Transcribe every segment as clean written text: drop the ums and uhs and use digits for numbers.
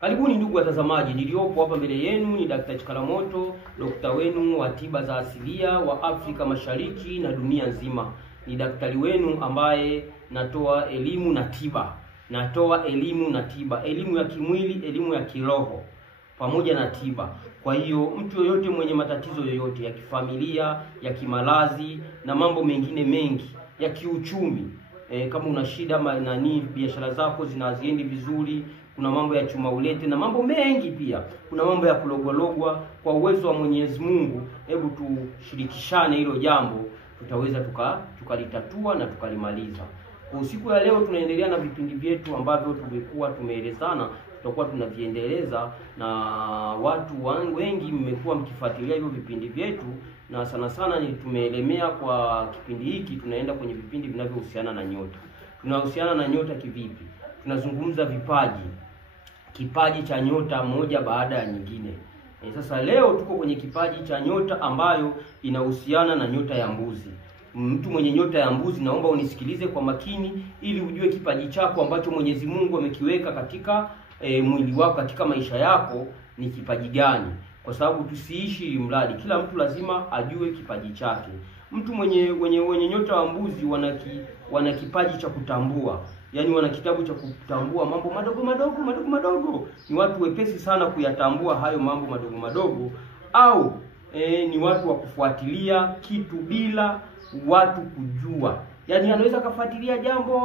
Karibuni ndugu watazamaji, niliopo hapa mbele yenu ni Dr. Chikalamoto, dokta wenu wa tiba za asilia wa Afrika Mashariki na dunia nzima. Ni daktari wenu ambaye natoa elimu na tiba. Elimu ya kimwili, elimu ya kiroho, pamoja na tiba. Kwa hiyo mtu yoyote mwenye matatizo yoyote ya kifamilia, ya kimalazi na mambo mengine mengi ya kiuchumi, kama una shida biashara zako zinaziendi vizuri, kuna mambo ya chuma ulete na mambo mengi pia, kuna mambo ya kulogologwa, kwa uwezo wa Mwenyezi Mungu, hebu tushirikishane hilo jambo, tutaweza tukalitatua na tukalimaliza. Kwa siku ya leo tunaendelea na vipindi vyetu ambavyo tumekuwa tumeelezana, tutakuwa tunaviendeleza, na watu wengi mmekuwa mkifuatilia hivyo vipindi vyetu, na sana sana ni tumeelemea kwa kipindi hiki tunaenda kwenye vipindi vinavyohusiana na nyota. Tunahusiana na nyota kivipi? Tunazungumza kipaji cha nyota moja baada ya nyingine. Sasa leo tuko kwenye kipaji cha nyota ambayo inahusiana na nyota ya mbuzi. Mtu mwenye nyota ya mbuzi, naomba unisikilize kwa makini ili ujue kipaji chako ambacho Mwenyezi Mungu amekiweka katika mwili wako, katika maisha yako ni kipaji gani. Kwa sababu tusiishi mradi, kila mtu lazima ajue kipaji chake. Mtu mwenye nyota ya mbuzi wana kipaji cha kutambua. Yaani wana kitabu cha kutambua mambo madogo. Ni watu wepesi sana kuyatambua hayo mambo madogo, au ni watu wa kufuatilia kitu bila watu kujua. Yaani anaweza kufuatilia jambo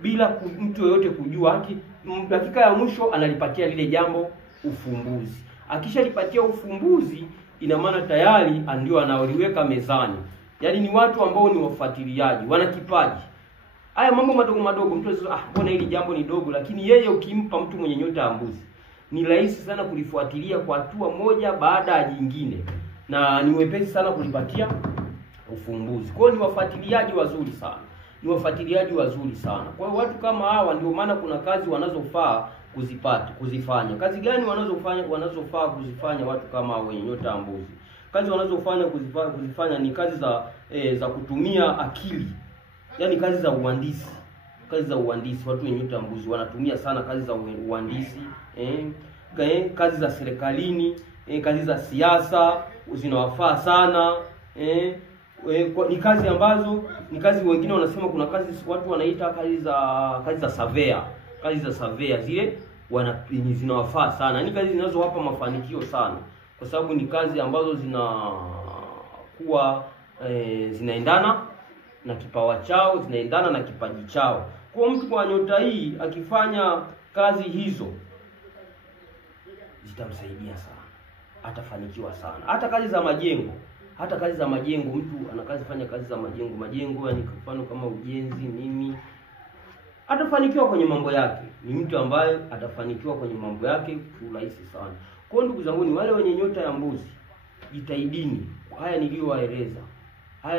bila mtu yoyote kujua, haki dakika ya mwisho analipatia lile jambo ufumbuzi. Akishalipatia ufumbuzi, ina maana tayari ndio anaoliweka mezani. Yaani ni watu ambao ni wafuatiliaji, wana kipaji. Haya mambo madogo mtu anasema mbona hili jambo ni dogo, lakini yeye ukimpa mtu mwenye nyota ya mbuzi ni rahisi sana kulifuatilia kwa hatua moja baada ya nyingine, na ni wepesi sana kulipatia ufumbuzi. Kwa hiyo ni wafuatiliaji wazuri sana. Kwa hiyo watu kama hawa ndio maana kuna kazi wanazofaa kuzifanya. Kazi gani wanazofaa kuzifanya watu kama wenye nyota ya mbuzi? Kazi wanazofanya kuzifanya ni kazi za kutumia akili. Yaani kazi za uhandisi. Watu wenye nyota ya mbuzi wanatumia sana kazi za uhandisi, kazi za serikalini, kazi za siasa zinawafaa sana. Ni kazi ambazo wengine wanasema kuna kazi watu wanaita kazi za surveyor zile zinawafaa sana. Ni kazi zinazowapa mafanikio sana, kwa sababu ni kazi ambazo zinaendana na kipawa chao, zinaendana na kipaji chao. Kwa mtu kwa nyota hii akifanya kazi hizo zitamsaidia sana, atafanikiwa sana. Hata kazi za majengo, mtu fanya kazi za majengo, yani kwa mfano kama ujenzi atafanikiwa kwenye mambo yake. Ni mtu ambaye atafanikiwa kwenye mambo yake kwa urahisi sana. Kwa hiyo ndugu zangu, ni wale wenye nyota ya mbuzi, jitahidini. Haya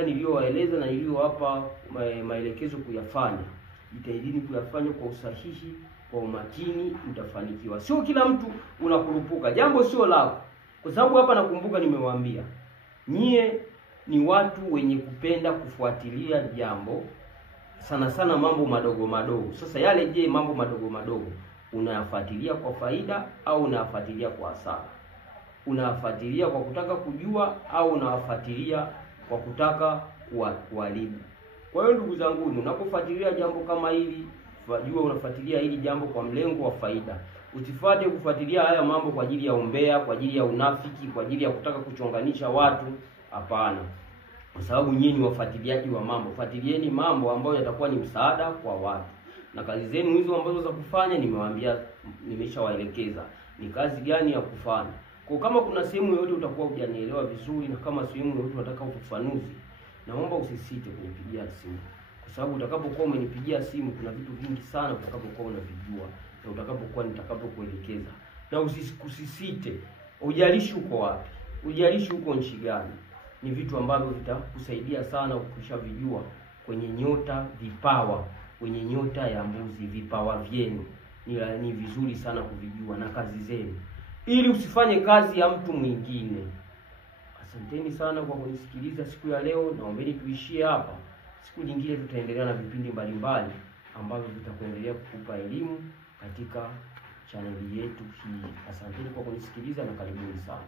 niliyowaeleza na niliyowapa maelekezo kuyafanya. Jitahidini kuyafanya kwa usahihi, kwa umakini, mtafanikiwa. Sio kila mtu unakurupuka. Jambo sio lako. Kwa sababu hapa nakumbuka nimewaambia, nyie ni watu wenye kupenda kufuatilia jambo sana mambo madogo. Sasa yale mambo madogo unayafuatilia kwa faida au unayafuatilia kwa hasara? Unayafuatilia kwa kutaka kujua au unayafuatilia kwa kutaka kuharibu? Kwa hiyo ndugu zangu, unapofuatilia jambo kama hili, jua unafuatilia hili jambo kwa mlengo wa faida. Usifuate kufuatilia haya mambo kwa ajili ya umbea, kwa ajili ya unafiki, kwa ajili ya kutaka kuchonganisha watu. Hapana. Kwa sababu nyinyi ni wafuatiliaji wa mambo. Fuatilieni mambo ambayo yatakuwa ni msaada kwa watu. Na kazi zenu hizo ambazo za kufanya nimeshawaelekeza ni kazi gani ya kufanya. Kwa kama kuna sehemu yoyote utakuwa hujanielewa vizuri, na kama sehemu yoyote unataka ufafanuzi, naomba usisite kunipigia simu. Kwa sababu utakapokuwa umenipigia simu, kuna vitu vingi sana utakapokuwa unavijua, na nitakapokuelekeza. Na usisite, ujalishi uko wapi, ujalishi uko nchi gani. Ni vitu ambavyo vitakusaidia sana ukishavijua kwenye nyota, kwenye nyota ya mbuzi, vipawa vyenu. Ni vizuri sana kuvijua na kazi zenu, ili usifanye kazi ya mtu mwingine. Asanteni sana kwa kunisikiliza siku ya leo. Naombeni tuishie hapa. Siku nyingine tutaendelea na vipindi mbalimbali ambavyo vitakuendelea kukupa elimu katika chaneli yetu hii. Asanteni kwa kunisikiliza na karibuni sana.